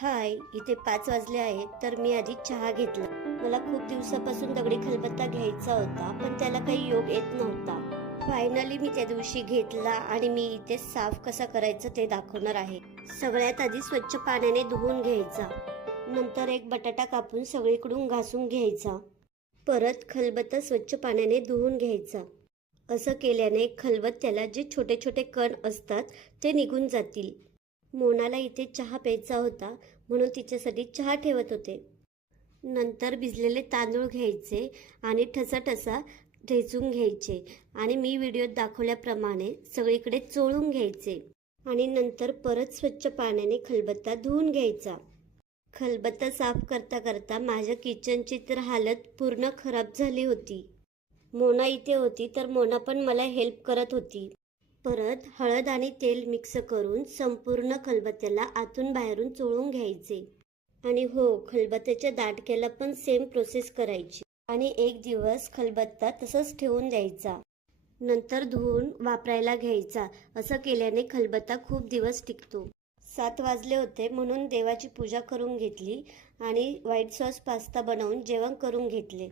हाय इथे पाच वाजले आहेत तर मी आधी चहा घेतला. मला खूप दिवसापासून दगडी खलबत्ता घ्यायचा होता पण त्याला काही योग येत नव्हता. फायनली मी त्या दिवशी घेतला आणि मी इथे साफ कसा करायचं ते दाखवणार आहे. सगळ्यात आधी स्वच्छ पाण्याने धुवून घ्यायचा. नंतर एक बटाटा कापून सगळीकडून घासून घ्यायचा. परत खलबत्ता स्वच्छ पाण्याने धुवून घ्यायचा. असं केल्याने खलबत्त्याला जे छोटे छोटे कण असतात ते निघून जातील. मोनाला इथे चहा प्यायचा होता म्हणून तिच्यासाठी चहा ठेवत होते. नंतर भिजलेले तांदूळ घ्यायचे आणि ठसा ठसा ठेचून घ्यायचे आणि मी व्हिडिओत दाखवल्याप्रमाणे सगळीकडे चोळून घ्यायचे आणि नंतर परत स्वच्छ पाण्याने खलबत्ता धुवून घ्यायचा. खलबत्ता साफ करता करता माझ्या किचनची तर हालत पूर्ण खराब झाली होती. मोना इथे होती तर मोना पण मला हेल्प करत होती. परत हळद आणि तेल मिक्स करून संपूर्ण खलबत्त्याला आतून बाहेरून चोळून घ्यायचे. आणि हो खलबत्त्याच्या दाटक्याला पण सेम प्रोसेस करायची. आणि एक दिवस खलबत्ता तसंच ठेवून द्यायचा. नंतर धुवून वापरायला घ्यायचा. असं केल्याने खलबत्ता खूप दिवस टिकतो. सात वाजले होते म्हणून देवाची पूजा करून घेतली आणि व्हाईट सॉस पास्ता बनवून जेवण करून घेतले.